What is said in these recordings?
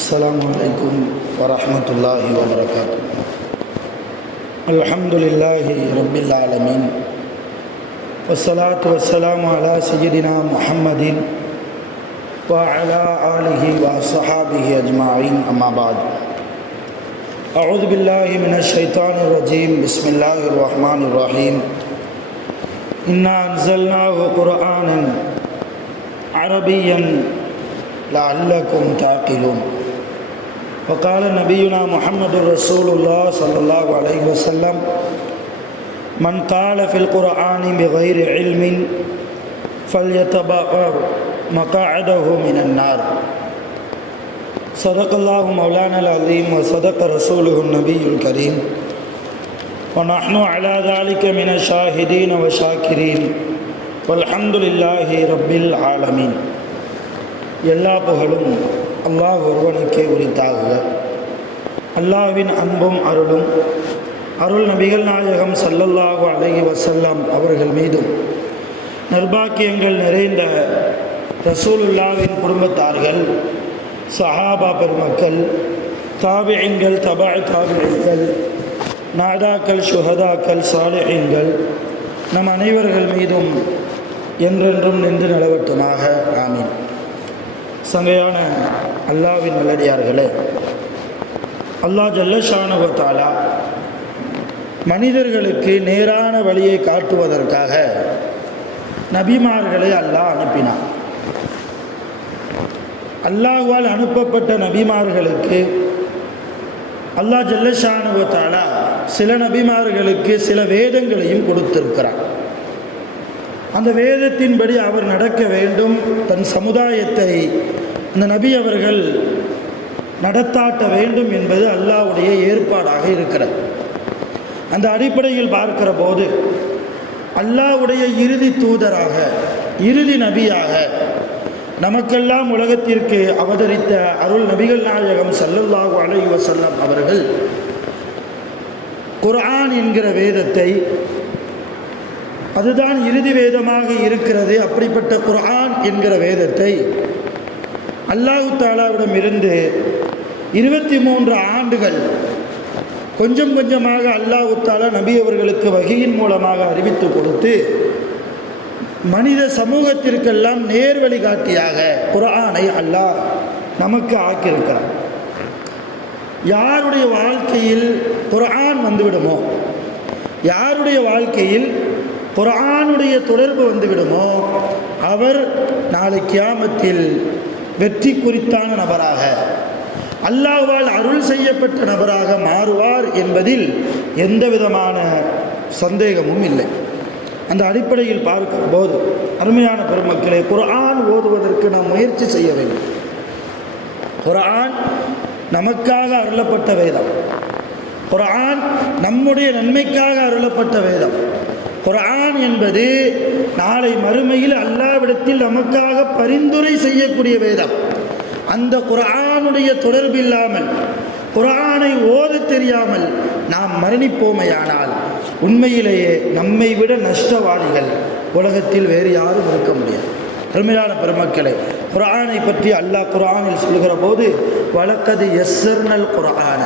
السلام عليكم ورحمة الله وبركاته. الحمد لله رب العالمين والصلاة والسلام على سيدنا محمد وعلى آله وصحابه أجمعين أما بعد. أعوذ بالله من الشيطان الرجيم. بسم الله الرحمن الرحيم. إنا أنزلناه قرآنا عربيا لعلكم تعقلون. وقال نبينا محمد رسول الله صلى الله عليه وسلم: من قال في القرآن بغير علم فليتبوأ مقعده من النار. صدق الله مولانا العظيم وصدق رسوله النبي الكريم ونحن على ذلك من الشاهدين والشاكرين والحمد لله رب العالمين. எல்லா புகழும் அல்லாஹ் ஒருவனுக்கே உரித்தாகுக. அல்லாஹ்வின் அன்பும் அருளும் அருள் நபிகள் நாயகம் ஸல்லல்லாஹு அலைஹி வஸல்லம் அவர்கள் மீதும் நற்பாக்கியங்கள் நிறைந்த ரசூலுல்லாஹ்வின் குடும்பத்தார்கள், சஹாபா பெருமக்கள், தாபிஈன்கள், தபஅ தாபிஈன்கள், நாதாக்கள், ஷுஹதாக்கள், சாலிஹீன்கள் நம் அனைவர்கள் மீதும் என்றென்றும் நின்று நிலவட்டுமாக. ஆமீன். சங்கையான அல்லாஹ்வின் நல்லடியார்களே, அல்லாஹ் ஜல்ல ஷானஹு வ தஆலா மனிதர்களுக்கு நேரான வழியை காட்டுவதற்காக நபிமார்களை அல்லாஹ் அனுப்பினார். அல்லாஹ்வால் அனுப்பப்பட்ட நபிமார்களுக்கு அல்லாஹ் ஜல்ல ஷானஹு வ தஆலா சில நபிமார்களுக்கு சில வேதங்களையும் கொடுத்திருக்கிறார். அந்த வேதத்தின்படி அவர் நடக்க வேண்டும், தன் சமுதாயத்தை அந்த நபி அவர்கள் நடத்தாட்ட வேண்டும் என்பது அல்லாஹ்வுடைய ஏற்பாடாக இருக்கிறது. அந்த அடிப்படையில் பார்க்கிற போது அல்லாஹ்வுடைய இறுதி தூதராக, இறுதி நபியாக நமக்கெல்லாம் உலகத்திற்கு அவதரித்த அருள் நபிகள் நாயகம் ஸல்லல்லாஹு அலைஹி வஸல்லம் அவர்கள் குர்ஆன் என்கிற வேதத்தை, அதுதான் இறுதி வேதமாக இருக்கிறது, அப்படிப்பட்ட குர்ஆன் என்கிற வேதத்தை அல்லாஹ் தஆலாவிடம் இருந்து 23 ஆண்டுகள் கொஞ்சம் கொஞ்சமாக அல்லாஹ் தஆலா நபி அவர்களுக்கு வஹீயின் மூலமாக அறிவித்து கொடுத்து மனித சமூகத்திற்கெல்லாம் நேர் வழிகாட்டியாக குர்ஆனை அல்லாஹ் நமக்கு ஆக்கியிருக்கிறார். யாருடைய வாழ்க்கையில் குர்ஆன் வந்துவிடுமோ, யாருடைய வாழ்க்கையில் குர்ஆனுடைய தொடர்பு வந்துவிடுமோ, அவர் நாளை கியாமத்தில் வெற்றி குறித்தான நபராக, அல்லாஹ்வால் அருள் செய்யப்பட்ட நபராக மாறுவார் என்பதில் எந்த விதமான சந்தேகமும் இல்லை. அந்த அடிப்படையில் பார்க்கிற போது அருமையான பெருமக்களே, குர்ஆன் ஓதுவதற்கு நாம் முயற்சி செய்ய வேண்டும். குர்ஆன் நமக்காக அருளப்பட்ட வேதம், குர்ஆன் நம்முடைய நன்மைக்காக அருளப்பட்ட வேதம். குர்ஆன் என்பது நாளை மறுமையில் அல்லாஹ்விடத்தில் நமக்காக பரிந்துரை செய்யக்கூடிய வேதம். அந்த குர்ஆனுடைய தொடர்பு இல்லாமல், குர்ஆனை ஓத தெரியாமல் நாம் மரணிப்போமையானால் உண்மையிலேயே நம்மை விட நஷ்டவாளிகள் உலகத்தில் வேறு யாரும் இருக்க முடியாது. அருமையான பெருமக்களே, குர்ஆனை பற்றி அல்லாஹ் குர்ஆனில் சொல்கிற போது வலக்கது யஸ்ஸர்னல் குர்ஆன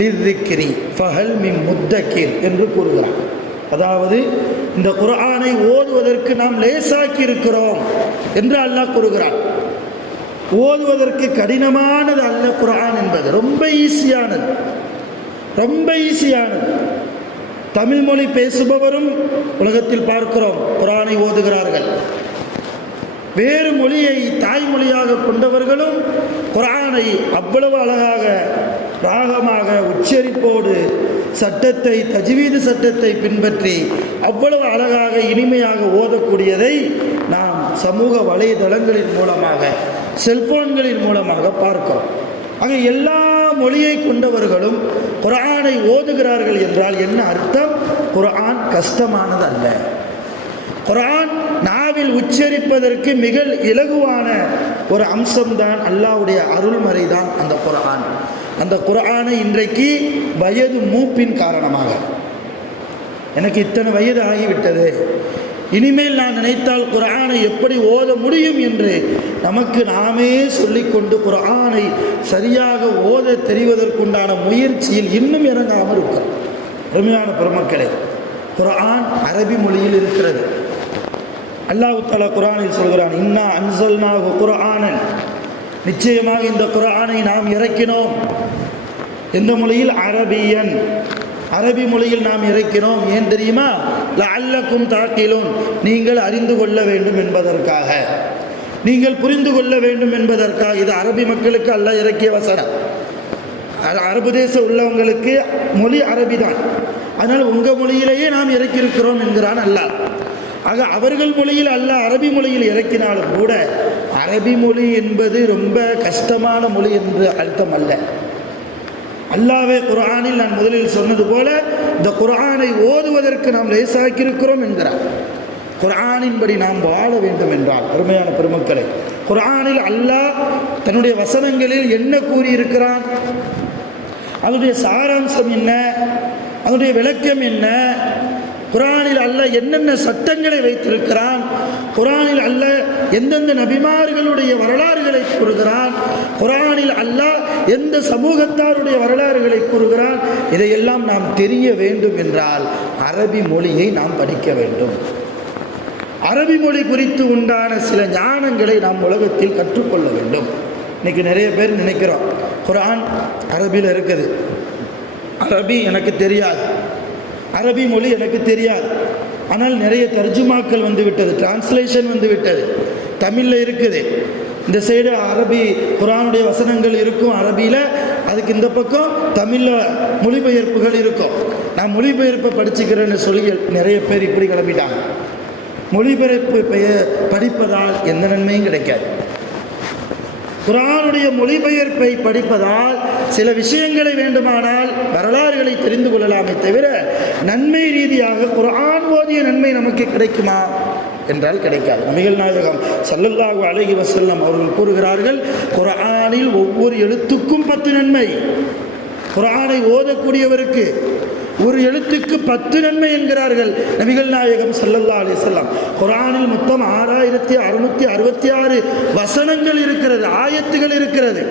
லிذிக்ரி ஃபஹல் மின் முத்தக்கிர் என்று கூறுகிறார். அதாவது இந்த குர்ஆனை ஓதுவதற்கு நாம் லேசாக்கி இருக்கிறோம் என்று அல்லாஹ் கூறுகிறார். ஓதுவதற்கு கடினமானது அல்ல குர்ஆன் என்பது, ரொம்ப ஈஸியானது, ரொம்ப ஈஸியானது. தமிழ் மொழி பேசுபவரும் உலகத்தில் பார்க்கிறோம் குர்ஆனை ஓதுகிறார்கள். வேறு மொழியை தாய்மொழியாக கொண்டவர்களும் குர்ஆனை அவ்வளவு அழகாக ராகமாக உச்சரிப்போடு சட்டத்தை, தஜ்வீது சட்டத்தை பின்பற்றி அவ்வளவு அழகாக இனிமையாக ஓதக்கூடியதை நாம் சமூக வலைதளங்களின் மூலமாக, செல்போன்களின் மூலமாக பார்க்கிறோம். ஆக எல்லா மொழியை கொண்டவர்களும் குர்ஆனை ஓதுகிறார்கள் என்றால் என்ன அர்த்தம்? குர்ஆன் கஷ்டமானது அல்ல. குர்ஆன் நாவில் உச்சரிப்பதற்கு மிக இலகுவான ஒரு அம்சம்தான் அல்லாஹ்வுடைய அருள்மறை தான் அந்த குர்ஆன். அந்த குர்ஆனை இன்றைக்கு வயது மூப்பின் காரணமாக, எனக்கு இத்தனை வயது ஆகிவிட்டது, இனிமேல் நான் நினைத்தால் குர்ஆனை எப்படி ஓத முடியும் என்று நமக்கு நாமே சொல்லிக்கொண்டு குர்ஆனை சரியாக ஓத தெரிவதற்குண்டான முயற்சியில் இன்னும் இறங்காமல் இருக்கிறோம். அருமையான பெருமக்களே, குர்ஆன் அரபி மொழியில் இருக்கிறது. அல்லாஹ் தஆலா குர்ஆனில் சொல்கிறான், இன்னா அன்ஸல்னாஹு குர்ஆனன், நிச்சயமாக இந்த குர்ஆனை நாம் இறக்கினோம். எந்த மொழியில்? அரபியன், அரபி மொழியில் நாம் இறக்கினோம். ஏன் தெரியுமா? லஅல்லக்கும் தஅகிலூன், நீங்கள் அறிந்து கொள்ள வேண்டும் என்பதற்காக, நீங்கள் புரிந்து கொள்ள வேண்டும் என்பதற்காக. இது அரபி மக்களுக்கு அல்லாஹ் இறக்கிய வசனம். அரபு தேசம் உள்ளவங்களுக்கு மொழி அரபி தான். அதனால் உங்கள் மொழியிலேயே நாம் இறக்கியிருக்கிறோம் என்கிறான் அல்லாஹ். ஆக அவர்கள் மொழியில் அல்லாஹ் அரபி மொழியில் இறக்கினாலும் கூட அரபி மொழி என்பது ரொம்ப கஷ்டமான மொழி என்று அர்த்தம் அல்ல. அல்லாஹ்வே குர்ஆனில் நான் முதலில் சொன்னது போல இந்த குர்ஆனை ஓதுவதற்கு நாம் லேசாக்கியிருக்கிறோம் என்கிறார். குர்ஆனின்படி நாம் வாழ வேண்டும் என்றால், அருமையான பெருமக்களை, குர்ஆனில் அல்லாஹ் தன்னுடைய வசனங்களில் என்ன கூறியிருக்கிறான், அதனுடைய சாராம்சம் என்ன, அதனுடைய விளக்கம் என்ன, குர்ஆனில் அல்லாஹ் என்னென்ன சட்டங்களை வைத்திருக்கிறான், குர்ஆனில் அல்லாஹ் எந்தெந்த நபிமார்களுடைய வரலாறுகளை கூறுகிறான், குர்ஆனில் அல்லாஹ் எந்த சமூகத்தாருடைய வரலாறுகளை கூறுகிறான், இதையெல்லாம் நாம் தெரிய வேண்டும் என்றால் அரபி மொழியை நாம் படிக்க வேண்டும். அரபி மொழி குறித்து உண்டான சில ஞானங்களை நாம் உலகத்தில் கற்றுக்கொள்ள வேண்டும். இன்றைக்கி நிறைய பேர் நினைக்கிறோம், குர்ஆன் அரபியில் இருக்குது, அரபி எனக்கு தெரியாது, அரபி மொழி எனக்கு தெரியாது. ஆனால் நிறைய தர்ஜுமாக்கள் வந்து விட்டது, டிரான்ஸ்லேஷன் வந்து விட்டது, தமிழில் இருக்குது. இந்த சைடு அரபி குர்ஆனுடைய வசனங்கள் இருக்கும் அரபியில், அதுக்கு இந்த பக்கம் தமிழில் மொழிபெயர்ப்புகள் இருக்கும். நான் மொழிபெயர்ப்பை படிச்சுக்கிறேன்னு சொல்லி நிறைய பேர் இப்படி கிளம்பிட்டாங்க. மொழிபெயர்ப்பு படிப்பதால் எந்த நன்மையும் கிடைக்காது. குர்ஆனுடைய மொழிபெயர்ப்பை படிப்பதால் சில விஷயங்களை வேண்டுமானால் வரலாறுகளை தெரிந்து கொள்ளலாமே தவிர நன்மை ரீதியாக குர்ஆன் ஓதிய நன்மை நமக்கு கிடைக்குமா என்றால் கிடைக்காது. நபிகள் நாயகம் ஸல்லல்லாஹு அலைஹி வஸல்லம் அவர்கள் கூறுகிறார்கள், குர்ஆனில் ஒவ்வொரு எழுத்துக்கும் 10 நன்மை. குர்ஆனை ஓதக்கூடியவருக்கு ஒரு எழுத்துக்கு 10 நன்மை என்கிறார்கள் நபிகள் நாயகம் ஸல்லல்லாஹு அலைஹி வஸல்லம். குர்ஆனில் மொத்தம் 6666 வசனங்கள் இருக்கிறது, ஆயத்துகள் இருக்கிறது.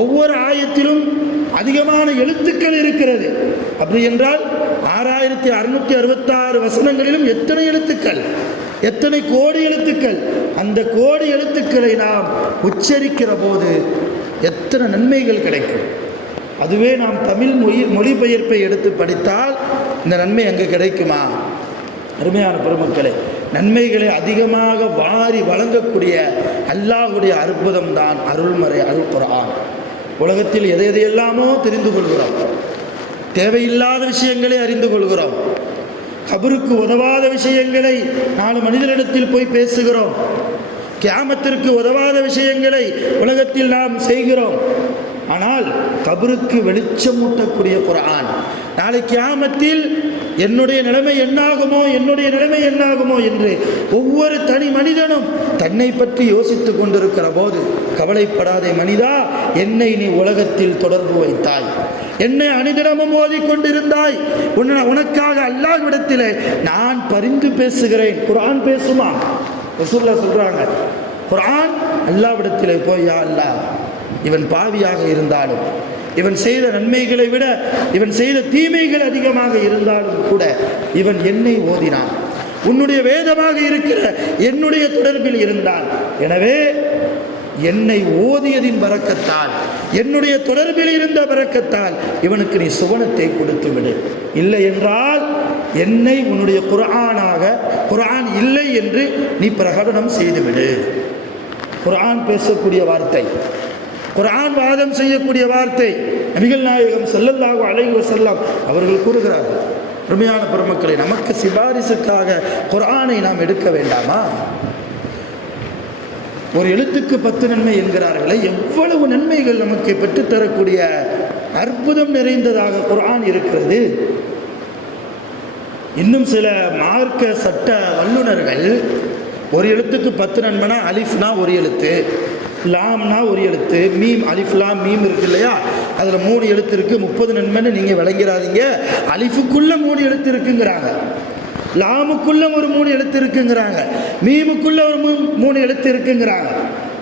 ஒவ்வொரு ஆயத்திலும் அதிகமான எழுத்துக்கள் இருக்கிறது. அப்படி என்றால் 6666 வசனங்களிலும் எத்தனை எழுத்துக்கள், எத்தனை கோடி எழுத்துக்கள். அந்த கோடி எழுத்துக்களை நாம் உச்சரிக்கிற போது எத்தனை நன்மைகள் கிடைக்கும். அதுவே நாம் தமிழ் மொழிபெயர்ப்பை எடுத்து படித்தால் இந்த நன்மை அங்கே கிடைக்குமா? அருமையான பெருமக்களே, நன்மைகளை அதிகமாக வாரி வழங்கக்கூடிய அல்லாஹ்வுடைய அற்புதம் தான் அருள்மறை அல் குர்ஆன். உலகத்தில் எதையெல்லாமோ தெரிந்து கொள்கிறோம், தேவையில்லாத விஷயங்களை அறிந்து கொள்கிறோம், கபருக்கு உதவாத விஷயங்களை 4 மனிதனிடத்தில் போய் பேசுகிறோம், கியாமத்திற்கு உதவாத விஷயங்களை உலகத்தில் நாம் செய்கிறோம். ஆனால் கபருக்கு வெளிச்சமூட்டக்கூடிய குர்ஆன், நாளை கியாமத்தில் என்னுடைய நிலைமை என்னாகுமோ, என்னுடைய நிலைமை என்னாகுமோ என்று ஒவ்வொரு தனி மனிதனும் தன்னை பற்றி யோசித்து கொண்டிருக்கிற போது, கவலைப்படாதே மனிதா, என்னை நீ உலகத்தில் தொடர்பு வைத்தாய், என்னை அனுதினமும் ஓதிக்கொண்டிருந்தாய், உனக்காக அல்லாஹ்விடத்திலே நான் பரிந்து பேசுகிறேன். குர்ஆன் பேசுமா? ரசூலுல்லாஹ் சொல்றாங்க, குர்ஆன் அல்லாஹ்விடத்திலே போய், யா அல்லாஹ், இவன் பாவியாக இருந்தாலும், இவன் செய்த நன்மைகளை விட இவன் செய்த தீமைகள் அதிகமாக இருந்தாலும் கூட இவன் என்னை ஓதினான், உன்னுடைய வேதமாக இருக்கிற என்னுடைய தொடர்பில் இருந்தான். எனவே என்னை ஓதியதின் பரக்கத்தால், என்னுடைய தொடர்பில் இருந்த பரக்கத்தால் இவனுக்கு நீ சுவனத்தை கொடுத்து விடு. இல்லை என்றால் என்னை உன்னுடைய குர்ஆனாக, குர்ஆன் இல்லை என்று நீ பிரகடனம் செய்துவிடு. குர்ஆன் பேசக்கூடிய வார்த்தை. குர்ஆன் வாதம் செய்யக்கூடிய வார்த்தை. நபிகள் நாயகம் ஸல்லல்லாஹு அலைஹி வஸல்லம் அவர்கள் கூறுகிறார்கள், அருமையான பெருமக்களை, நமக்கு சிபாரிசுக்காக குர்ஆனை நாம் எடுக்க வேண்டாமா? ஒரு எழுத்துக்கு 10 நன்மை என்கிறார்களே, எவ்வளவு நன்மைகள் நமக்கு பெற்றுத்தரக்கூடிய அற்புதம் நிறைந்ததாக குர்ஆன் இருக்கிறது. இன்னும் சில மார்க்க சட்ட வல்லுநர்கள் ஒரு எழுத்துக்கு 10 நன்மைனா அலிஃப்னா ஒரு எழுத்து, லாம்னா ஒரு எழுத்து, மீம், அலிஃப் லாம் மீம் இருக்கு இல்லையா, அதில் 3 எழுத்து இருக்கு, 30 நன்மைன்னு நீங்கள் விளங்கிறாதீங்க. அலிஃபுக்குள்ள 3 எழுத்து இருக்குங்கிறாங்க, லாமுக்குள்ள ஒரு 3 எழுத்து இருக்குங்கிறாங்க, மீமுக்குள்ள ஒரு 3 எழுத்து இருக்குங்கிறாங்க.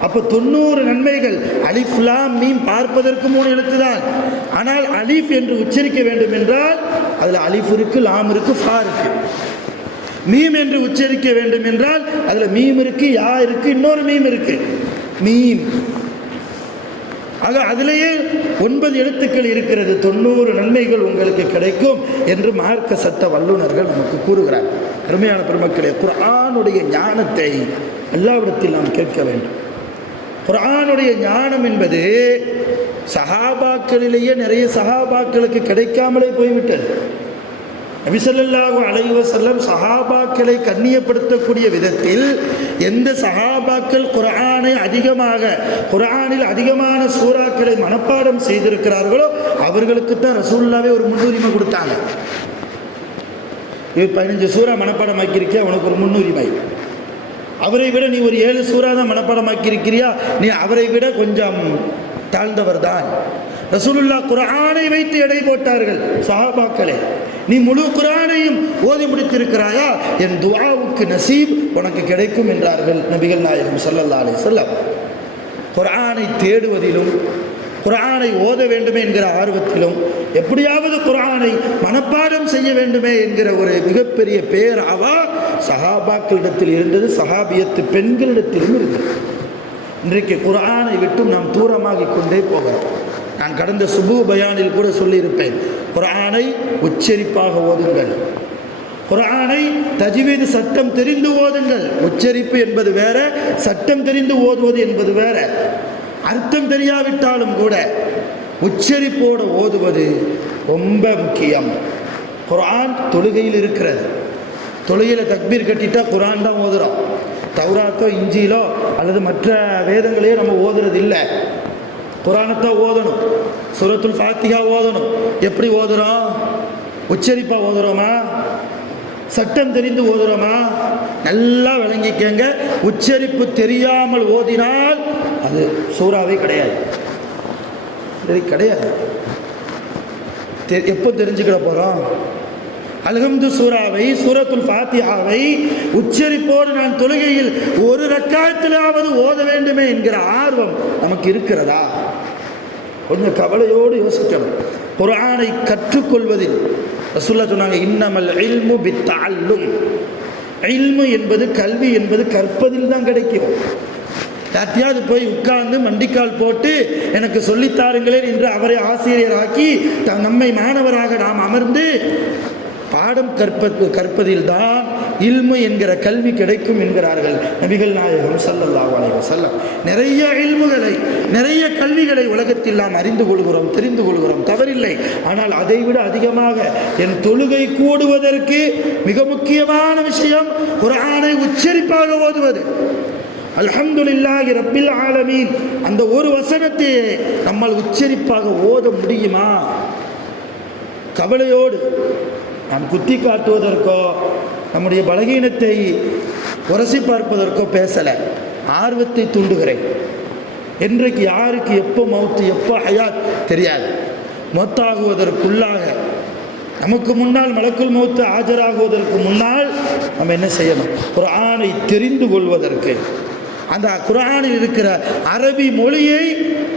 அப்போ 90 நன்மைகள். அலிஃப் லாம் மீம் பார்ப்பதற்கு 3 எழுத்து தான். ஆனால் அலிஃப் என்று உச்சரிக்க வேண்டும் என்றால் அதில் அலிஃப் இருக்கு, லாம் இருக்கு, ஃபா இருக்கு. மீம் என்று உச்சரிக்க வேண்டும் என்றால் அதில் மீம் இருக்கு, யா இருக்கு, இன்னொரு மீம் இருக்கு, மீம். ஆக அதிலேயே 9 எழுத்துக்கள் இருக்கிறது. 90 நன்மைகள் உங்களுக்கு கிடைக்கும் என்று மார்க்க சட்ட வல்லுநர்கள் நமக்கு கூறுகிறார்கள். அருமையான பெருமக்களே, குர்ஆனுடைய ஞானத்தை அல்லாஹ்விடத்தில் நாம் கேட்க வேண்டும். குர்ஆனுடைய ஞானம் என்பது சஹாபாக்களிலேயே நிறைய சஹாபாக்களுக்கு கிடைக்காமலே போய்விட்டது. நபி ஸல்லல்லாஹு அலைஹி வஸல்லம் சஹாபாக்களை கண்ணியப்படுத்தக்கூடிய விதத்தில் எந்த சஹாபாக்கள் குர்ஆனில் அதிகமான சூறாக்களை மனப்பாடம் செய்திருக்கிறார்களோ அவர்களுக்கு தான் ரசூலுல்லாஹ்வே ஒரு முன்னுரிமை கொடுத்தாங்க. 15 சூறா மனப்பாடம் ஆக்கியிருக்கியா, உனக்கு ஒரு முன்னுரிமை. அவரை விட நீ ஒரு 7 சூறா தான் மனப்பாடம் ஆக்கியிருக்கிறியா, நீ அவரை விட கொஞ்சம் தாழ்ந்தவர் தான். ரசூலுல்லாஹ் குர்ஆனை வைத்து எடை போட்டார்கள் சஹாபாக்களே. நீ முழு குர்ஆனையும் ஓதி முடித்திருக்கிறாயா, என் துஆவுக்கு நசீப் உனக்கு கிடைக்கும் என்றார்கள் நபிகள் நாயகம் ஸல்லல்லாஹு அலைஹி வஸல்லம். குர்ஆனை தேடுவதிலும் குர்ஆனை ஓத வேண்டுமே என்கிற ஆர்வத்திலும் எப்படியாவது குர்ஆனை மனப்பாடம் செய்ய வேண்டுமே என்கிற ஒரு மிகப்பெரிய பேராவா சஹாபாக்களிடத்தில் இருந்தது, சஹாபியத்து பெண்களிடத்திலும் இருந்தது. இன்றைக்கு குர்ஆனை விட்டும் நாம் தூரமாகிக் கொண்டே போகிறோம். நான் கடந்த சுபு பயானில் கூட சொல்லியிருப்பேன், குர்ஆனை உச்சரிப்பாக ஓதுங்கள், குர்ஆனை தஜ்வீது சட்டம் தெரிந்து ஓதுங்கள். உச்சரிப்பு என்பது வேற, சட்டம் தெரிந்து ஓதுவது என்பது வேற. அர்த்தம் தெரியாவிட்டாலும் கூட உச்சரிப்போடு ஓதுவது ரொம்ப முக்கியம். குர்ஆன் தொழுகையில் இருக்கிறது. தொழுகையில் தக்பீர் கட்டிட்டா குர்ஆன் தான் ஓதுறோம். தௌராத்தோ இஞ்சிலோ அல்லது மற்ற வேதங்களையோ நம்ம ஓதுறது இல்லை. குர்ஆனைத்தான் ஓதணும். சூரத்துல் ஃபாத்திஹா ஓதணும். எப்படி ஓதுறோம்? உச்சரிப்பாக ஓதுறோமா? சட்டம் தெரிந்து ஓதுறோமா? நல்லா விளங்கிக்கங்க. உச்சரிப்பு தெரியாமல் ஓதினால் அது சூறாவே கிடையாது, கிடையாது. எப்போ தெரிஞ்சுக்கிட போகிறோம்? அல்ஹம்து சூராவை, சூரத்துல் ஃபாத்திஹாவை உச்சரிப்போடு நான் தொழுகையில் ஒரு ரக்காயத்திலாவது ஓத வேண்டுமே என்கிற ஆர்வம் நமக்கு இருக்கிறதா? கொஞ்சம் கவலையோடு யோசிக்கணும். குர்ஆனை கற்றுக்கொள்வதில் ரசூலுல்லாஹ் சொன்னாங்க, இன்னமல் இல்மு பித்தஅல்லும். இல்மு என்பது, கல்வி என்பது கற்பதில் தான் கிடைக்கும். யார்ட்டையாவது போய் உட்கார்ந்து மண்டிக்கால் போட்டு எனக்கு சொல்லித்தாருங்களேன் என்று அவரை ஆசிரியராக்கி நம்மை மாணவராக நாம் அமர்ந்து பாடம் கற்பதில் தான் இல்மு என்கிற கல்வி கிடைக்கும் என்கிறார்கள் நபிகள் நாயகம் ஸல்லல்லாஹு அலைஹி வஸல்லம். நிறைய இல்முகளை, நிறைய கல்விகளை உலகத்தில் நாம் அறிந்து கொள்கிறோம், தெரிந்து கொள்கிறோம், தவறில்லை. ஆனால் அதைவிட அதிகமாக என் தொழுகை கூடுவதற்கு மிக முக்கியமான விஷயம் குர்ஆனை உச்சரிப்பாக ஓதுவது. அல்ஹம்துலில்லாஹி ரப்பில் ஆலமீன், அந்த ஒரு வசனத்தை நம்மால் உச்சரிப்பாக ஓத முடியுமா? கவலையோடு நாம் குத்தி காட்டுவதற்கோ நம்முடைய பலகீனத்தை உரசி பார்ப்பதற்கோ பேசலை, ஆர்வத்தை தூண்டுகிறேன். இன்றைக்கு யாருக்கு எப்போ மௌத்து எப்போ ஹயாத் தெரியாது. மௌத்தாகுவதற்குள்ளாக நமக்கு முன்னால் மலக்குல் மௌத்து ஆஜராகுவதற்கு முன்னால் நம்ம என்ன செய்யணும்? குர்ஆனை தெரிந்து கொள்வதற்கு, அந்த குர்ஆனில் இருக்கிற அரபி மொழியை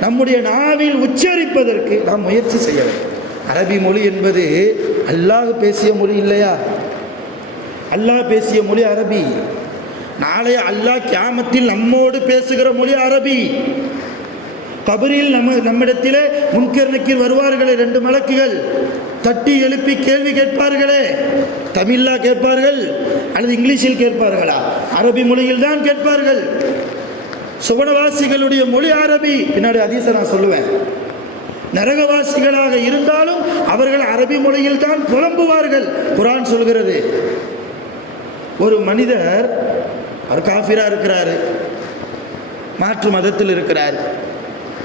நம்முடைய நாவில் உச்சரிப்பதற்கு நாம் முயற்சி செய்ய வேண்டும். அரபி மொழி என்பது அல்லாஹ் பேசிய மொழி இல்லையா? அல்லாஹ் பேசிய மொழி அரபி. நாளைய அல்லாஹ் கியாமத்தில் நம்மோடு பேசுகிற மொழி அரபி. கபரில் நம்மிடத்திலே முன்கர் நக்கீர் வருவார்களே, 2 மலக்குகள் தட்டி எழுப்பி கேள்வி கேட்பார்களே, தமிழா கேட்பார்கள் அல்லது இங்கிலீஷில் கேட்பார்களா? அரபி மொழியில் தான் கேட்பார்கள். சுவனவாசிகளுடைய மொழி அரபி. பின்னாடி ஹதீஸை நான் சொல்லுவேன். நரகவாசிகளாக இருந்தாலும் அவர்கள் அரபி மொழியில் தான் புலம்புவார்கள். குர்ஆன் சொல்கிறது. ஒரு மனிதர் அவர் காஃபிரா இருக்கிறாரு, மாற்று மதத்தில் இருக்கிறார்,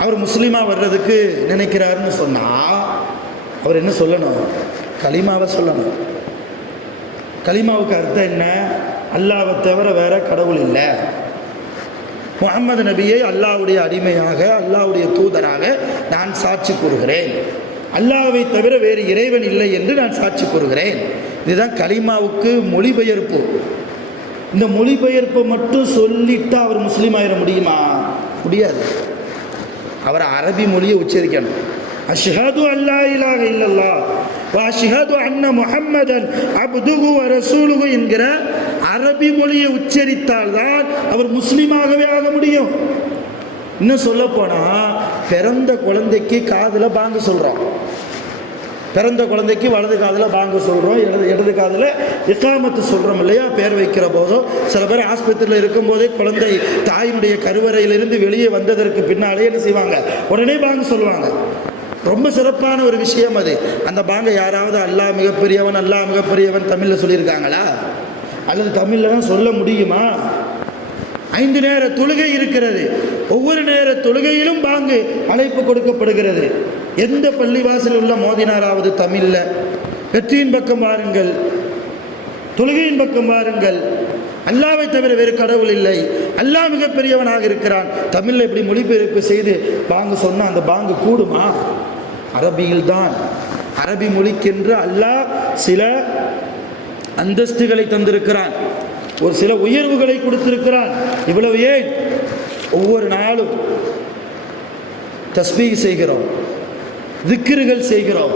அவர் முஸ்லீமா வர்றதுக்கு நினைக்கிறாருன்னு சொன்னா அவர் என்ன சொல்லணும்? கலிமாவை சொல்லணும். கலிமாவுக்கு அர்த்தம் என்ன? அல்லாஹ்வை தவிர வேற கடவுள் இல்லை, முஹம்மது நபியை அல்லாஹ்வுடைய அடிமையாக அல்லாஹ்வுடைய தூதராக நான் சாட்சி கூறுகிறேன், அல்லாஹ்வை தவிர வேறு இறைவன் இல்லை என்று நான் சாட்சி கூறுகிறேன். இதுதான் கலிமாவுக்கு மொழிபெயர்ப்பு. இந்த மொழிபெயர்ப்பை மட்டும் சொல்லிட்டு அவர் முஸ்லீம் ஆயிட முடியுமா? முடியாது. அவர் அரபி மொழியை உச்சரிக்கணும். அஷ்ஹது அல்லா இலாஹ இல்லல்லாஹ் வ அஷ்ஹது அன்ன முஹம்மதன் அப்துஹு வ ரசூலுஹு என்கிற அரபி மொழியை உச்சரித்தால் தான் அவர் முஸ்லீமாகவே ஆக முடியும். இன்னும் சொல்ல போனா பிறந்த குழந்தைக்கு காதில் பாங்கு சொல்றோம், பிறந்த குழந்தைக்கு வலது காதில் பாங்கு சொல்கிறோம், இடது காதில் இக்காமத்து சொல்கிறோம் இல்லையா? பேர் வைக்கிற போதோ சில பேர் ஆஸ்பத்திரியில் இருக்கும்போதே குழந்தை தாயினுடைய கருவறையிலிருந்து வெளியே வந்ததற்கு பின்னாலே என்ன செய்வாங்க? உடனே பாங்கு சொல்லுவாங்க. ரொம்ப சிறப்பான ஒரு விஷயம் அது. அந்த பாங்கை யாராவது அல்லாஹ் மிகப்பெரியவன் அல்லாஹ் மிகப்பெரியவன் தமிழில் சொல்லியிருக்காங்களா? அல்லது தமிழில் தான் சொல்ல முடியுமா? 5 நேர தொழுகை இருக்கிறது. ஒவ்வொரு நேர தொழுகையிலும் பாங்கு அழைப்பு கொடுக்கப்படுகிறது. எந்த பள்ளிவாசல் உள்ள மோதினாராவது தமிழில்? வெற்றியின் பக்கம் வாருங்கள், தொழுகையின் பக்கம் வாருங்கள், அல்லாஹ்வை தவிர வேறு கடவுள் இல்லை, அல்லாஹ் மிகப்பெரியவனாக இருக்கிறான், தமிழில் இப்படி மொழிபெயர்ப்பு செய்து பாங்கு சொன்னால் அந்த பாங்கு கூடுமா? அரபியில் தான். அரபி மொழிக்கென்று அல்லாஹ் சில அந்தஸ்துகளை தந்திருக்கிறான், ஒரு சில உயர்வுகளை கொடுத்திருக்கிறான். இவ்வளவு ஏன்? ஒவ்வொரு நாளும் தஸ்பீஹ் செய்கிறோம், திக்ருகள் செய்கிறோம்,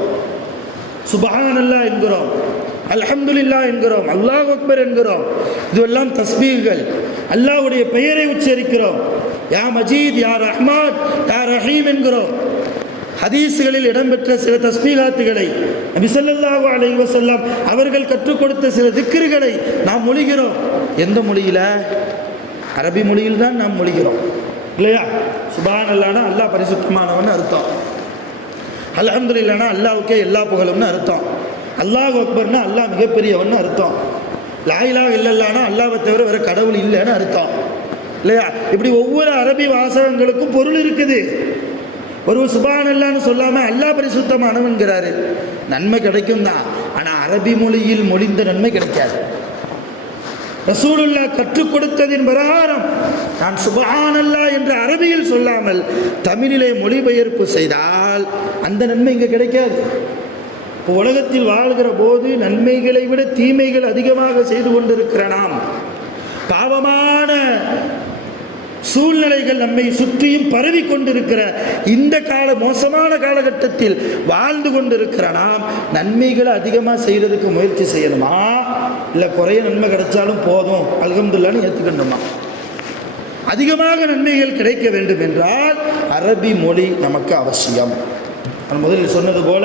சுப்ஹானல்லாஹ் என்கிறோம், அல்ஹம்துலில்லாஹ் என்கிறோம், அல்லாஹ் அக்பர் என்கிறோம். இதுவெல்லாம் தஸ்பீஹ்கள். அல்லாஹ்வுடைய பெயரை உச்சரிக்கிறோம். யா மஜீத், யா ரஹ்மான், யா ரஹீம் என்கிறோம். ஹதீஸ்களில் இடம்பெற்ற சில தஸ்பீஹாத்துகளை நபி ஸல்லல்லாஹு அலைஹி வஸல்லம் அவர்கள் கற்றுக் கொடுத்த சில திக்ருகளை நாம் மொழிகிறோம். எந்த மொழியில? அரபி மொழியில் தான் நாம் மொழிகிறோம் இல்லையா? சுப்ஹானல்லாஹ்னா அல்லாஹ் பரிசுத்தமானவன் அர்த்தம், அல்ஹம்துலில்லாஹ்னா அல்லாஹ்வுக்கே எல்லா புகழும்னு அர்த்தம், அல்லாஹ் அக்பர்னா அல்லாஹ் மிகப்பெரியவன் அர்த்தம், லா இலாஹ இல்லல்லாஹ்னா அல்லாஹ்வை தவிர வேற கடவுள் இல்லைன்னு அர்த்தம் இல்லையா? இப்படி ஒவ்வொரு அரபி வாசகங்களுக்கும் பொருள் இருக்குது. ஒரு சுப்ஹானல்லாஹ்னு சொல்லாமல் அல்லாஹ் பரிசுத்தமானவன்கிறாரு, நன்மை கிடைக்கும் தான், ஆனால் அரபி மொழியில் மொழிந்த நன்மை கிடைக்காது. ரசூலுல்லாஹ் கற்றுக் கொடுத்ததின் பிரகாரம் நான் சுப்ஹானல்லாஹ் என்று அரபியில் சொல்லாமல் தமிழிலே மொழிபெயர்ப்பு செய்தால் அந்த நன்மை இங்கே கிடைக்காது. இப்போ உலகத்தில் வாழ்கிற போது நன்மைகளை விட தீமைகள் அதிகமாக செய்து கொண்டிருக்கிற நாம், பாவமான சூழ்நிலைகள் நம்மை சுற்றியும் பரவி கொண்டிருக்கிற இந்த மோசமான காலகட்டத்தில் வாழ்ந்து கொண்டிருக்கிற நாம் நன்மைகளை அதிகமாக செய்கிறதுக்கு முயற்சி செய்யணுமா? இல்லை குறைய நன்மை கிடைச்சாலும் போதும் அல்ஹம்துலில்லாஹ்னு ஏற்றுக்கணுமா? அதிகமாக நன்மைகள் கிடைக்க வேண்டும் என்றால் அரபி மொழி நமக்கு அவசியம். நான் முதலில் சொன்னது போல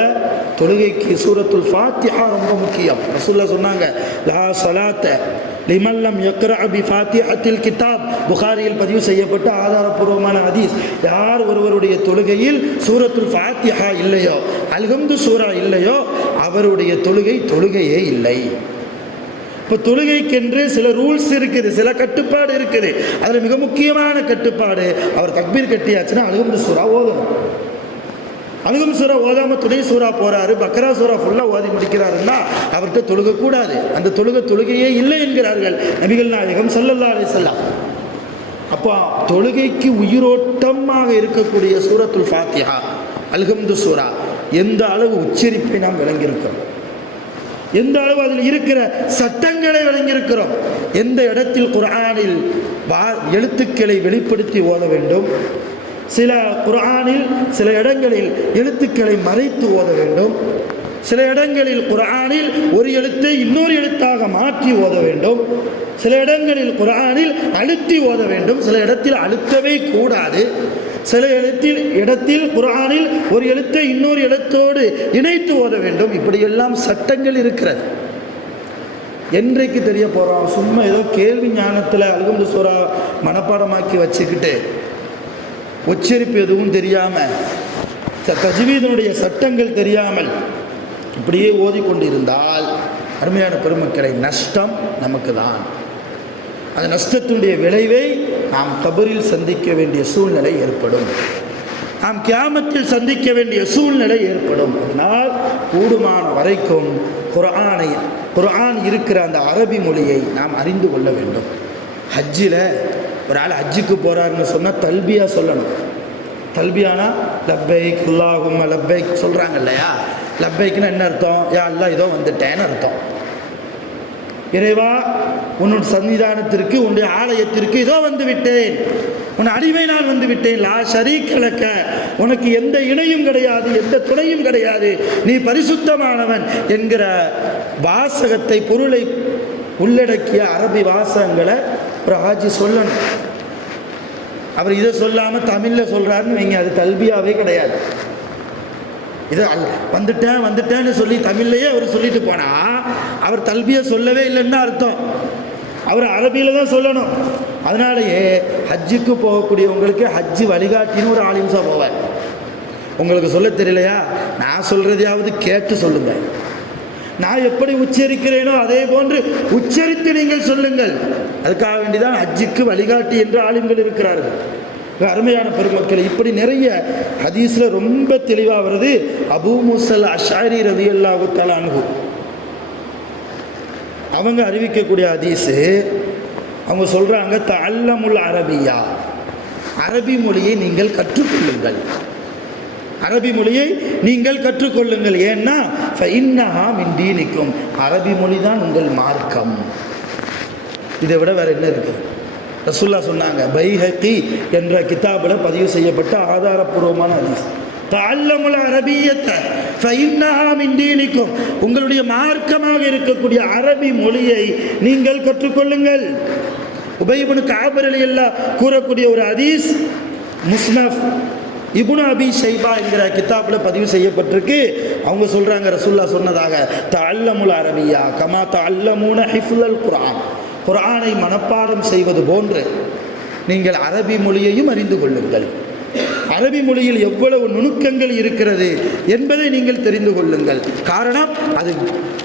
தொழுகைக்கு சூரத்துல் ஃபாத்திஹா ரொம்ப முக்கியம். ரசூலுல்லாஹ் சொன்னாங்க, லா ஸலாத்த லிமன் லம் யக்ரஅ பி ஃபாத்திஹத்தில் கிதாப். புகாரியில் பதிவு செய்யப்பட்ட ஆதாரப்பூர்வமான ஹதீஸ். யார் ஒருவருடைய தொழுகையில் சூரத்துல் ஃபாத்திஹா இல்லையோ, அல்ஹம்து சூரா இல்லையோ, அவருடைய தொழுகையே இல்லை. இப்போ தொழுகைக்கென்று சில ரூல்ஸ் இருக்குது, சில கட்டுப்பாடு இருக்குது. அதில் மிக முக்கியமான கட்டுப்பாடு, அவர் தக்பீர் கட்டியாச்சுன்னா அல்ஹம்து சூரா ஓதணும். அல்ஹம்து சூரா ஓதாமல் துணை சூரா போகிறாரு, பக்ரா சூரா ஃபுல்லாக ஓதி முடிக்கிறாருன்னா அவர்கிட்ட தொழுகக்கூடாது. அந்த தொழுகையே இல்லை என்கிறார்கள் நபிகள் நாயகம் ஸல்லல்லாஹு அலைஹி வஸல்லம். அப்போ தொழுகைக்கு உயிரோட்டமாக இருக்கக்கூடிய சூரத்துல் ஃபாத்திஹா, அல்ஹம்து சூரா எந்த அளவு உச்சரிப்பை நாம் விளங்கியிருக்கிறோம், எந்த அளவு அதில் இருக்கிற சட்டங்களை விளங்கியிருக்கிறோம், எந்த இடத்தில் குர்ஆனில் எழுத்துக்களை வெளிப்படுத்தி ஓத வேண்டும், சில குர்ஆனில் சில இடங்களில் எழுத்துக்களை மறைத்து ஓத வேண்டும், சில இடங்களில் குர்ஆனில் ஒரு எழுத்தை இன்னொரு எழுத்தாக மாற்றி ஓத வேண்டும், சில இடங்களில் குர்ஆனில் அழுத்தி ஓத வேண்டும், சில இடத்தில் அழுத்தவே கூடாது, சில இடத்தில் குர்ஆனில் ஒரு எழுத்தை இன்னொரு எழுத்தோடு இணைத்து ஓத வேண்டும். இப்படியெல்லாம் சட்டங்கள் இருக்கிறது. என்றைக்கு தெரிய போகிறோம்? சும்மா ஏதோ கேள்வி ஞானத்தில் அல்ஹம்து சூரா மனப்பாடமாக்கி வச்சுக்கிட்டு உச்சரிப்பு எதுவும் தெரியாமல், தஜ்வீதினுடைய சட்டங்கள் தெரியாமல் இப்படியே ஓதிக்கொண்டிருந்தால் அருமையான பெருமக்களை நஷ்டம் நமக்கு தான். அந்த நஷ்டத்தினுடைய விளைவை நாம் கபரில் சந்திக்க வேண்டிய சூழ்நிலை ஏற்படும், நாம் கியாமத்தில் சந்திக்க வேண்டிய சூழ்நிலை ஏற்படும். அதனால் கூடுமான வரைக்கும் குர்ஆன் இருக்கிற அந்த அரபி மொழியை நாம் அறிந்து கொள்ள வேண்டும். ஹஜ்ஜில் ஒரு ஆள் ஹஜ்ஜுக்கு போகிறாருன்னு சொன்னால் தல்பியா சொல்லணும். தல்பியானா லப்பைக் அல்லாஹும்ம லப்பைக் சொல்கிறாங்க இல்லையா? லப்பைக்குன்னு என்ன அர்த்தம்? யா அல்லாஹ் இதோ வந்துட்டேன்னு அர்த்தம். இறைவா, உன்னுடைய சன்னிதானத்திற்கு, உன்னுடைய ஆலயத்திற்கு இதோ வந்து விட்டேன், உன் அடிமை நான் வந்து விட்டேன். லா ஷரீக்க லக்க, உனக்கு எந்த இணையும் கிடையாது, எந்த துணையும் கிடையாது, நீ பரிசுத்தமானவன் என்கிற வாசகத்தை, பொருளை உள்ளடக்கிய அரபி வாசகங்களை ஒரு ஹாஜி சொல்லணும். அவர் இதை சொல்லாமல் தமிழில் சொல்கிறாருன்னு வைங்க, அது தல்பியாவே கிடையாது. இதை வந்துட்டேன்னு சொல்லி தமிழ்லையே அவர் சொல்லிட்டு போனால் அவர் தல்பியா சொல்லவே இல்லைன்னு அர்த்தம். அவர் அரபியில் தான் சொல்லணும். அதனாலேயே ஹஜ்ஜுக்கு போகக்கூடியவங்களுக்கு ஹஜ்ஜு வழிகாட்டின்னு ஒரு ஆலிம்சா போவார். உங்களுக்கு சொல்ல தெரியலையா? நான் சொல்கிறதையாவது கேட்டு சொல்லுங்கள். நான் எப்படி உச்சரிக்கிறேனோ அதே போன்று உச்சரித்து நீங்கள் சொல்லுங்கள். அதுக்காக வேண்டிதான் ஹஜ்ஜுக்கு வழிகாட்டி என்று ஆலிம்கள் இருக்கிறார்கள். அருமையான பெருமக்கள், இப்படி நிறைய ஹதீஸில் ரொம்ப தெளிவாக வருது. அபூ மூஸல் அஷ்அரி ரலியல்லாஹு தஆலா அன்ஹு அவங்க அறிவிக்கக்கூடிய ஹதீஸு, அவங்க சொல்கிறாங்க, தஅல்லமுல் அரபியா, அரபி மொழியை நீங்கள் கற்றுக்கொள்ளுங்கள், அரபி மொழியை நீங்கள் கற்றுக்கொள்ளுங்கள். ஏன்னா ஃபஇன்னஹா மின் தீனிக்கும், அரபி மொழி தான் உங்கள் மார்க்கம். இதை விட வேறு என்ன இருக்குது? ரசூல்லா சொன்னாங்க, பைஹகி என்ற கிதாபில் பதிவு செய்யப்பட்ட ஆதாரப்பூர்வமான ஹதீஸ், தஅல்லமுல் அரபிய்யத ஃபஇன்னஹா மின் தீனிக்கும், உங்களுடைய மார்க்கமாக இருக்கக்கூடிய அரபி மொழியை நீங்கள் கற்றுக்கொள்ளுங்கள். உபய் இப்னு கஅப் ரலியல்லாஹு கூறக்கூடிய ஒரு ஹதீஸ் முஸ்னஃப் இப்னு அபி ஷைபா என்கிற கிதாபில் பதிவு செய்யப்பட்டிருக்கு. அவங்க சொல்கிறாங்க, ரசூல்லா சொன்னதாக, தஅல்லமுல் அரபியா கமா தஅல்லமூன ஹிஃப்லல் குர்ஆன், குர்ஆனை மனப்பாடம் செய்வது போன்று நீங்கள் அரபி மொழியையும் அறிந்து கொள்ளுங்கள். அரபி மொழியில் எவ்வளவு நுணுக்கங்கள் இருக்கிறது என்பதை நீங்கள் தெரிந்து கொள்ளுங்கள். காரணம், அது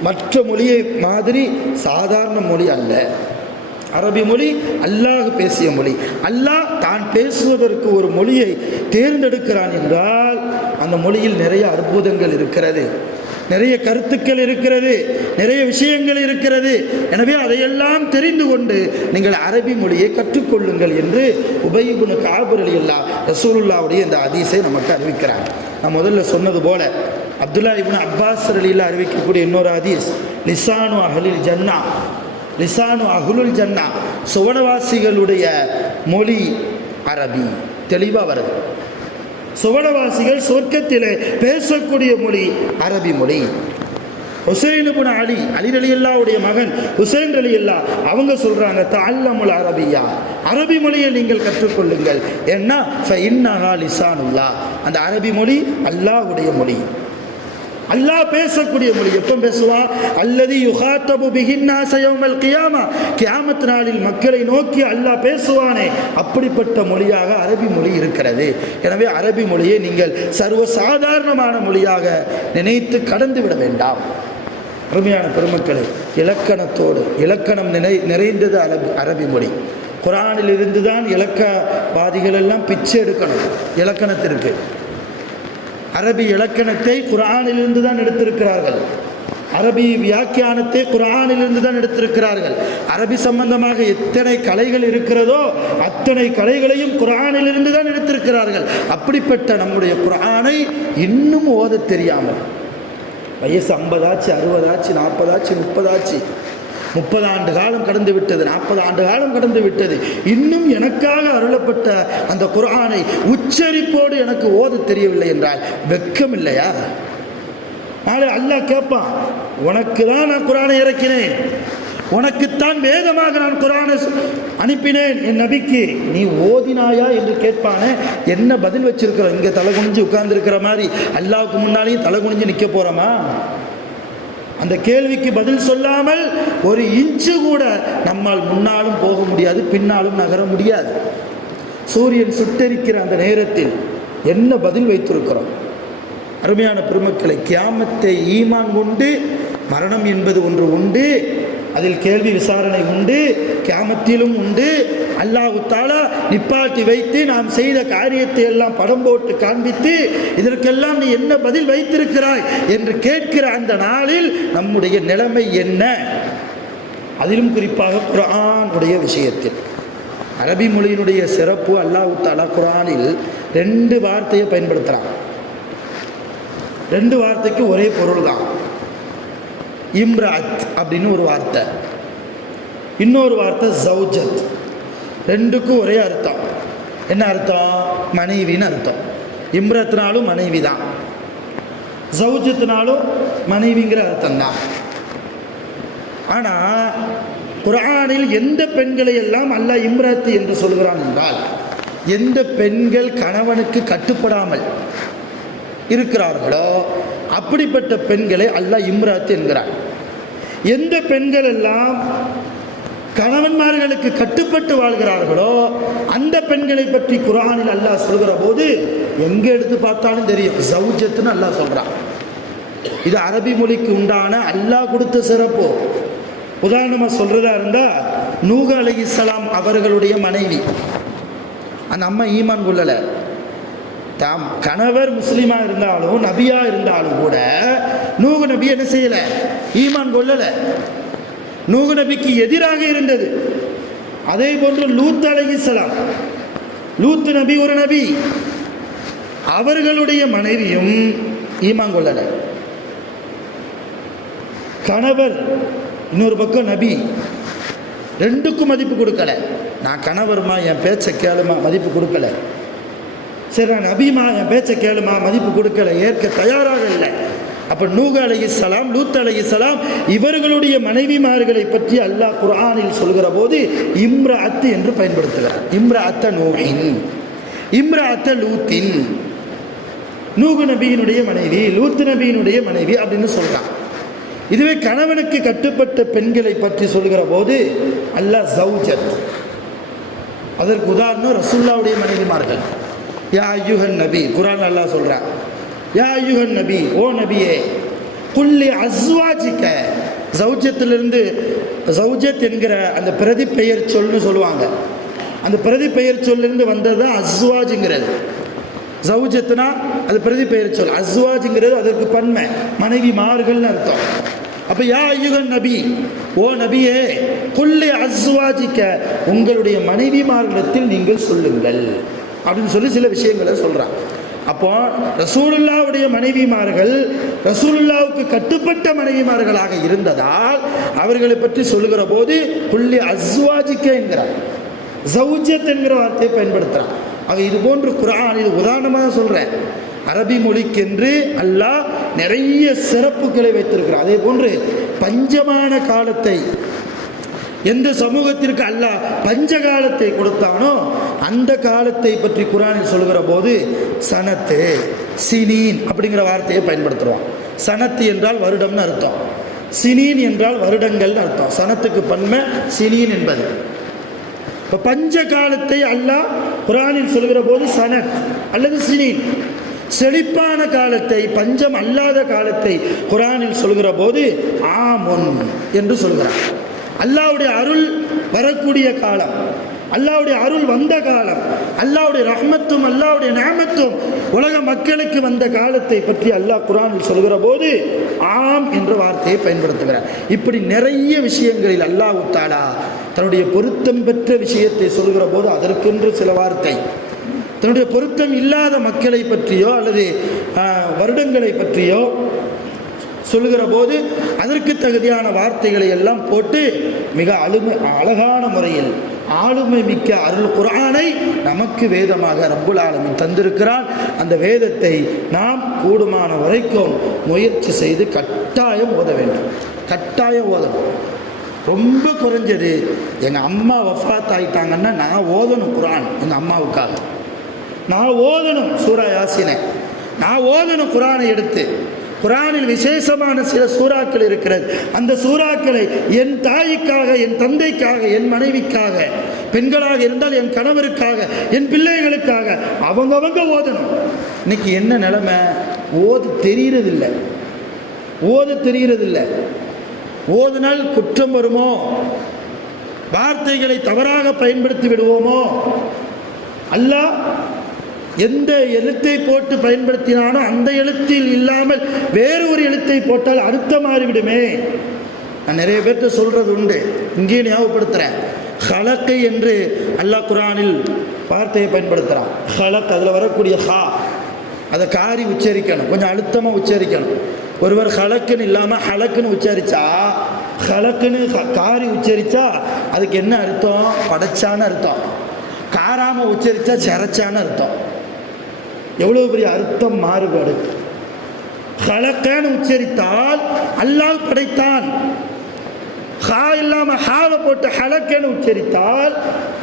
மற்ற மொழியை மாதிரி சாதாரண மொழி அல்ல. அரபி மொழி அல்லாஹ் பேசிய மொழி. அல்லாஹ் தான் பேசுவதற்கு ஒரு மொழியை தேர்ந்தெடுக்கிறான் என்றால் அந்த மொழியில் நிறைய அற்புதங்கள் இருக்கிறது, நிறைய கருத்துக்கள் இருக்கிறது, நிறைய விஷயங்கள் இருக்கிறது. எனவே அதையெல்லாம் தெரிந்து கொண்டு நீங்கள் அரபி மொழியை கற்றுக்கொள்ளுங்கள் என்று உபய் இப்னு கஅப் ரலியல்லாஹு ரசூலுல்லாஹ்வுடைய இந்த ஹதீஸை நமக்கு அறிவிக்கிறாங்க. நான் முதல்ல சொன்னது போல அப்துல்லா இப்னு அப்பாஸ் ரலியல்லாஹு அறிவிக்கக்கூடிய இன்னொரு ஹதீஸ், லிசானு அஹ்லில் ஜன்னா, லிசானு அஹ்லுல் ஜன்னா, சுவனவாசிகளுடைய மொழி அரபி. தெளிவாக வருது, சுவனவாசிகள் சொர்க்கத்திலே பேசக்கூடிய மொழி அரபி மொழி. ஹுசைன் இப்னு அலி ரலியல்லாஹுடைய மகன் ஹுசைன் ரலியல்லாஹ் அவங்க சொல்றாங்க, தஅல்லமுல் அரபியா, அரபி மொழியை நீங்கள் கற்றுக்கொள்ளுங்கள். ஏன்னா ஃபஇன்னஹா லிசானுல்லாஹ், அந்த அரபி மொழி அல்லாஹ்வுடைய மொழி, அல்லாஹ் பேசக்கூடிய மொழி. எப்போ பேசுவான்? அல்லதி யுகாத்தபு பிஹின்னாஸ யௌமல் கியாமா, கியாமத் நாளில் மக்களை நோக்கி அல்லாஹ் பேசுவானே, அப்படிப்பட்ட மொழியாக அரபி மொழி இருக்கிறது. எனவே அரபி மொழியை நீங்கள் சர்வசாதாரணமான மொழியாக நினைத்து கடந்து விட வேண்டாம். அருமையான பெருமக்களை, இலக்கணத்தோடு இலக்கணம் நிறைந்தது அரபி மொழி. குர்ஆனில் இருந்து தான் இலக்கவாதிகள் எல்லாம் பிச்சை எடுக்கணும். இலக்கணத்திற்கு அரபி இலக்கணத்தை குர்ஆனிலிருந்து தான் எடுத்திருக்கிறார்கள். அரபி வியாக்கியானத்தை குர்ஆனிலிருந்து தான் எடுத்திருக்கிறார்கள். அரபி சம்பந்தமாக எத்தனை கலைகள் இருக்கிறதோ அத்தனை கலைகளையும் குர்ஆனிலிருந்து தான் எடுத்திருக்கிறார்கள். அப்படிப்பட்ட நம்முடைய குர்ஆனை இன்னும் ஓத தெரியாமல், வயசு 50 ஆச்சு, 60 ஆச்சு, 40 ஆச்சு, 30 ஆச்சு, 30 ஆண்டு காலம் கடந்து விட்டது, 40 ஆண்டு காலம் கடந்து விட்டது, இன்னும் எனக்காக அருளப்பட்ட அந்த குர்ஆனை உச்சரிப்போடு எனக்கு ஓத தெரியவில்லை என்றால் வெட்கம் இல்லையா? நாளை அல்லாஹ் கேட்பான், உனக்கு தான் நான் குர்ஆனை இறக்கினேன், உனக்குத்தான் வேதமாக நான் குர்ஆனை அனுப்பினேன் என் நபிக்கு, நீ ஓதினாயா என்று கேட்பானே. என்ன பதில் வச்சிருக்கிறோம்? இங்கே தலை குனிஞ்சு உட்கார்ந்துருக்கிற மாதிரி அல்லாஹ்வுக்கு முன்னாலேயும் தலை குனிஞ்சு நிற்க போகிறோமா? அந்த கேள்விக்கு பதில் சொல்லாமல் ஒரு இன்ச்சு கூட நம்மால் முன்னாலும் போக முடியாது, பின்னாலும் நகர முடியாது. சூரியன் சுட்டெரிக்கிற அந்த நேரத்தில் என்ன பதில் வைத்திருக்கிறோம்? அருமையான பெருமக்களை, கியாமத்தை ஈமான் கொண்டு மரணம் என்பது ஒன்று உண்டு, அதில் கேள்வி விசாரணை உண்டு, கியாமத்திலும் உண்டு. அல்லாஹ் தஆலா நிப்பாட்டி வைத்து நாம் செய்த காரியத்தை எல்லாம் படம் போட்டு காண்பித்து இதற்கெல்லாம் நீ என்ன பதில் வைத்திருக்கிறாய் என்று கேட்கிற அந்த நாளில் நம்முடைய நிலைமை என்ன? அதிலும் குறிப்பாக குர்ஆனுடைய விஷயத்தில் அரபி மொழியினுடைய சிறப்பு, அல்லாஹ் தஆலா குர்ஆனில் 2 வார்த்தையை பயன்படுத்துகிறான். 2 வார்த்தைக்கு ஒரே பொருள் தான். இம்ராத் அப்படின்னு ஒரு வார்த்தை, இன்னொரு வார்த்தை ஜௌஜத். 2க்கும் ஒரே அர்த்தம். என்ன அர்த்தம்? மனைவின்னு அர்த்தம். இம்ரத்னாலும் மனைவி தான், ஜௌஜத்னாலும் மனைவிங்கிற அர்த்தம் தான். ஆனால் குர்ஆனில் எந்த பெண்களை எல்லாம் அல்லாஹ் இம்ரத் என்று சொல்கிறான் என்றால், எந்த பெண்கள் கணவனுக்கு கட்டுப்படாமல் இருக்கிறார்களோ அப்படிப்பட்ட பெண்களை அல்லாஹ் இம்ராத் என்கிறார். எந்த பெண்கள் எல்லாம் கணவன்மார்களுக்கு கட்டுப்பட்டு வாழ்கிறார்களோ அந்த பெண்களை பற்றி குர்ஆனில் அல்லாஹ் சொல்கிற போது எங்கே எடுத்து பார்த்தாலும் தெரியும், ஜௌஜத்துன்னு அல்லாஹ் சொல்கிறான். இது அரபி மொழிக்கு உண்டான அல்லாஹ் கொடுத்த சிறப்பு. உதாரணமாக சொல்கிறதா இருந்தால், நூஹ் அலைஹிஸ்ஸலாம் அவர்களுடைய மனைவி, அந்த அம்மா ஈமான் கொள்ளலை. தாம் கணவர் முஸ்லீமாக இருந்தாலும் நபியாக இருந்தாலும் கூட நூஹ் நபி என்ன செய்யலை? ஈமான் கொள்ளலை. நூஹ் நபிக்கு எதிராக இருந்தது. அதே போன்று லூத் அலைஹிஸ்ஸலாம், லூத் நபி ஒரு நபி, அவர்களுடைய மனைவியும் ஈமான் கொள்ளலை. கணவர் இன்னொரு பக்கம் நபி, 2க்கும் மதிப்பு கொடுக்கலை. நான் கணவர்மா, என் பேச்சை கேளுமா, மதிப்பு கொடுக்கலை. சரி, நான் நபிமா, என் பேச்சை கேளுமா, மதிப்பு கொடுக்கலை, ஏற்க தயாராக இல்லை. அப்போ நூஹ் அலைஹிஸ்ஸலாம், லூத் அலைஹிஸ்ஸலாம் இவர்களுடைய மனைவிமார்களை பற்றி அல்லாஹ் குர்ஆனில் சொல்கிற போது இம்ராத் என்று பயன்படுத்துகிறார். இம்ராத்த நூஹின், இம்ராத்த லூத்தின். நூஹ் நபியினுடைய மனைவி, லூத் நபியினுடைய மனைவி அப்படின்னு சொல்கிறான். இதுவே கணவனுக்கு கட்டுப்பட்ட பெண்களை பற்றி சொல்கிற போது அல்லாஹ் ஜௌஜத். அதற்கு உதாரணம் ரசூலுல்லாஹ்வுடைய மனைவிமார்கள். யா அய்யுஹன் நபி, குர்ஆன் அல்லாஹ் சொல்கிறான், யா அய்யுஹன் நபி, ஓ நபியே, குல்லி அஸ்வாஜிக்க. ஜௌஜத்திலிருந்து ஜௌஜத் என்கிற அந்த பிரதி பெயர் சொல்னு சொல்லுவாங்க. அந்த பிரதி பெயர் சொல்லிருந்து வந்தது தான் அஸ்வாஜுங்கிறது. ஜௌஜத்னா அது பிரதி பெயர் சொல், அஸ்வாஜுங்கிறது அதற்கு பன்மை, மனைவி மார்கள்னு அர்த்தம். அப்போ யா அய்யுஹன் நபி, ஓ நபியே, குல்லி அஸ்வாஜிக்க, உங்களுடைய மனைவிமார்களிடத்தில் நீங்கள் சொல்லுங்கள் அப்படின்னு சொல்லி சில விஷயங்களை சொல்கிறான். அப்போ ரசூலுல்லாவுடைய மனைவிமார்கள் ரசூலுல்லாவுக்கு கட்டுப்பட்ட மனைவிமார்களாக இருந்ததால் அவர்களை பற்றி சொல்லுகிற போது குல்லி அஸ்வாஜிக்க என்கிறார், ஜௌஜத் என்கிற வார்த்தையை பயன்படுத்துகிறான். ஆக இது போன்று குர்ஆன், இது உதாரணமாக சொல்கிறேன், அரபி மொழிக்கென்று அல்லாஹ் நிறைய சிறப்புகளை வைத்திருக்கிறார். அதே போன்று பஞ்சமான காலத்தை, எந்த சமூகத்திற்கு அல்லாஹ் பஞ்ச காலத்தை கொடுத்தானோ அந்த காலத்தை பற்றி குர்ஆனில் சொல்கிற போது சனத்து, சினீன் அப்படிங்கிற வார்த்தையை பயன்படுத்துகிறோம். சனத்து என்றால் வருடம்னு அர்த்தம், சினீன் என்றால் வருடங்கள்னு அர்த்தம். சனத்துக்கு பன்மை சினீன் என்பது. இப்போ பஞ்ச காலத்தை அல்லாஹ் குர்ஆனில் சொல்கிற போது சனத் அல்லது சினீன். செழிப்பான காலத்தை, பஞ்சம் அல்லாத காலத்தை குர்ஆனில் சொல்கிற போது ஆமுன் என்று சொல்கிறார். அல்லாஹ்வுடைய அருள் வரக்கூடிய காலம், அல்லாஹ்வுடைய அருள் வந்த காலம், அல்லாஹ்வுடைய ரஹ்மத்தும் அல்லாஹ்வுடைய நிஅமத்தும் உலக மக்களுக்கு வந்த காலத்தை பற்றி அல்லாஹ் குர்ஆனில் சொல்கிற போது ஆம் என்ற வார்த்தையை பயன்படுத்துகிறார். இப்படி நிறைய விஷயங்களில் அல்லாஹ் தஆலா தன்னுடைய பொருத்தம் பெற்ற விஷயத்தை சொல்கிற போது அதற்கென்று சில வார்த்தை, தன்னுடைய பொருத்தம் இல்லாத மக்களை பற்றியோ அல்லது வருடங்களை பற்றியோ சொல்லுகிற போது அதற்கு தகுதியான வார்த்தைகளை எல்லாம் போட்டு மிக அழகான முறையில் ஆளுமை மிக்க அருள் குர்ஆனை நமக்கு வேதமாக ரப்புல் ஆலமீன் தந்திருக்கிறான். அந்த வேதத்தை நாம் கூடுமான வரைக்கும் முயற்சி செய்து கட்டாயம் ஓத வேண்டும். கட்டாயம் ஓதணும். ரொம்ப குறைஞ்சது எங்கள் அம்மா வஃபாத் ஆகிட்டாங்கன்னா நான் ஓதணும் குர்ஆன். எங்கள் அம்மாவுக்காக நான் ஓதணும் சூரா யாசீனை, நான் ஓதணும் குர்ஆனை எடுத்து. குர்ஆனில் விசேஷமான சில சூறாக்கள் இருக்கிறது. அந்த சூறாக்களை என் தாய்க்காக, என் தந்தைக்காக, என் மனைவிக்காக, பெண்களாக இருந்தால் என் கணவருக்காக, என் பிள்ளைகளுக்காக அவங்கவங்க ஓதணும். இன்னைக்கு என்ன நிலைமை? ஓத தெரியறதில்லை. ஓதினால் குற்றம் வருமோ, வார்த்தைகளை தவறாக பயன்படுத்தி விடுவோமோ, அல்லாஹ் எந்த எழுத்தை போட்டு பயன்படுத்தினானோ அந்த எழுத்தில் இல்லாமல் வேறு ஒரு எழுத்தை போட்டால் அர்த்தம் மாறிவிடுமே. நான் நிறைய பேர்த்த சொல்றது உண்டு, இங்கேயும் ஞாபகப்படுத்துகிறேன். ஹலக்கை என்று அல்லாஹ் குர்ஆனில் வார்த்தையை பயன்படுத்துகிறான். ஹலக், அதில் வரக்கூடிய ஹா, அதை காரி உச்சரிக்கணும், கொஞ்சம் அழுத்தமாக உச்சரிக்கணும். ஒருவர் ஹலக்குன்னு இல்லாமல் ஹலக்குன்னு உச்சரித்தா, ஹலக்குன்னு காரி உச்சரித்தா அதுக்கு என்ன அர்த்தம்? படைச்சான்னு அர்த்தம். காராமல் உச்சரித்தா சிறச்சான்னு அர்த்தம். எவ்வளோ பெரிய அர்த்தம் மாறுபாடு. ஹலக்கன்னு உச்சரித்தால் அல்லாஹ் படைத்தான். ஹா இல்லாமல் ஹாவை போட்டு ஹலக்கன்னு உச்சரித்தால்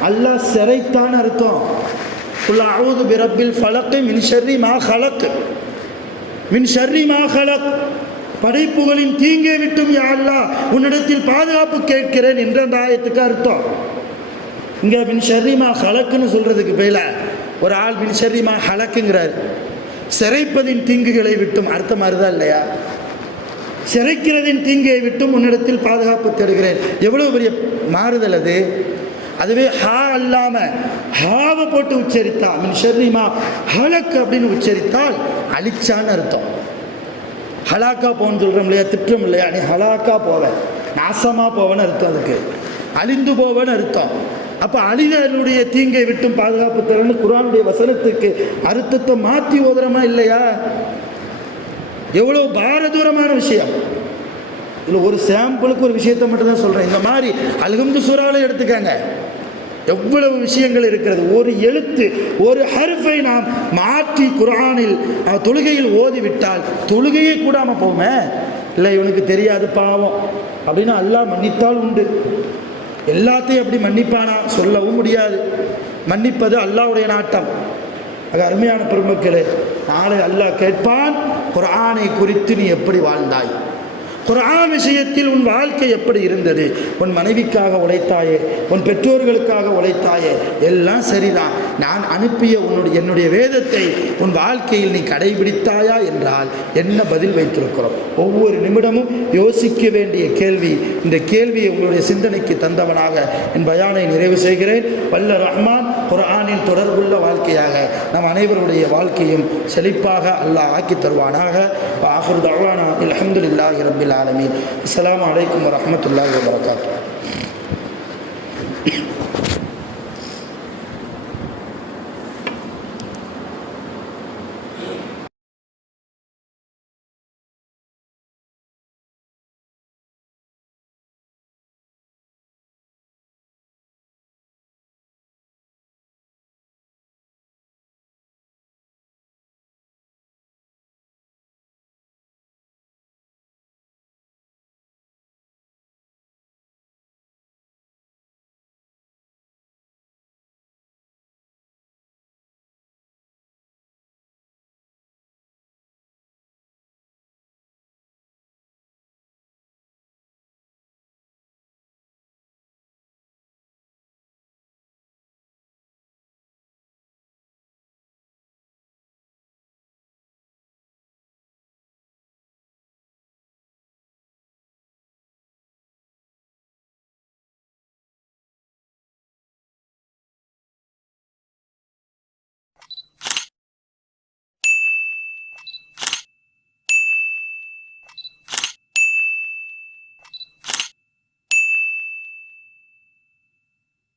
அல்லாஹ் சிறைத்தான் அர்த்தம். குல் அஊது பிரப்பில் ஃபலக் மின் ஷர்ரி மா ஹலக், மின் ஷர்ரி மா ஹலக், படைப்புகளின் தீங்கை விட்டும் யா அல்லாஹ் உன்னிடத்தில் பாதுகாப்பு கேட்கிறேன் என்ற அந்த ஆயத்துக்கு அர்த்தம். இங்கே மின் ஷர்ரி மா ஹலக்குன்னு சொல்றதுக்கு பதிலா ஒரு ஆள் மின் ஷர்ரி மா ஹலக்குங்கிறார். சிறைப்பதின் தீங்குகளை விட்டும் அர்த்தம் மாறுதா இல்லையா? சிறைக்கிறதின் தீங்கை விட்டும் உன்னிடத்தில் பாதுகாப்பு தேடுகிறேன். எவ்வளவு பெரிய மாறுதல் அது! அதுவே ஹா அல்லாம ஹாவை போட்டு உச்சரித்தா, மின் ஷர்ரி மா ஹலக் அப்படின்னு உச்சரித்தால் அழிச்சான்னு அர்த்தம். ஹலாக்கா போன்னு சொல்கிறோம் இல்லையா, திட்டம் இல்லையா, நீ ஹலாக்கா போவ, நாசமாக போவேன்னு அர்த்தம், அதுக்கு அழிந்து போவேன்னு அர்த்தம். அப்போ அழிதனுடைய தீங்கை விட்டும் பாதுகாப்பு தரன்னு குர்ஆனுடைய வசனத்துக்கு அர்த்தத்தை மாற்றி ஓதுறமா இல்லையா? எவ்வளோ பாரதூரமான விஷயம். இதில் ஒரு சாம்பிளுக்கு ஒரு விஷயத்தை மட்டும் தான் சொல்கிறேன். இந்த மாதிரி அல்ஹம்து சூராவில் எடுத்துக்காங்க, எவ்வளவு விஷயங்கள் இருக்கிறது. ஒரு எழுத்து, ஒரு ஹர்ஃபை நாம் மாற்றி குர்ஆனில் தொழுகையில் ஓதிவிட்டால் தொழுகையே கூடாமல் போமே. இல்லை இவனுக்கு தெரியாது பாவம் அப்படின்னு அல்லாஹ் மன்னித்தால் உண்டு. எல்லாத்தையும் அப்படி மன்னிப்பானா? சொல்லவும் முடியாது. மன்னிப்பது அல்லாஹ்வுடைய நாட்டம். ஆக அருமையான பெருமக்களே, நாளை அல்லாஹ் கேட்பான், குர்ஆனை குறித்து நீ எப்படி வாழ்ந்தாய், குர்ஆன் விஷயத்தில் உன் வாழ்க்கை எப்படி இருந்தது, உன் மனைவிக்காக உழைத்தாயே, உன் பெற்றோர்களுக்காக உழைத்தாயே, எல்லாம் சரிதான், நான் அனுப்பிய என்னுடைய வேதத்தை உன் வாழ்க்கையில் நீ கடைபிடித்தாயா என்றால் என்ன பதில் வைத்திருக்கிறோம்? ஒவ்வொரு நிமிடமும் யோசிக்க வேண்டிய கேள்வி. இந்த கேள்வியை உங்களுடைய சிந்தனைக்கு தந்தவனாக என் பயானை நிறைவு செய்கிறேன். வல்ல ரஹ்மான் குர்ஆனின் தொடர்புள்ள வாழ்க்கையாக நம் அனைவருடைய வாழ்க்கையும் செழிப்பாக அல்லாஹ் ஆக்கி தருவானாக. ஆகிரு தஅவானா அல்ஹம்துலில்லாஹி ரப்பில் ஆலமீன். அஸ்ஸலாமு அலைக்கும் வரஹ்மத்துல்லாஹி வபரகாத்துஹு.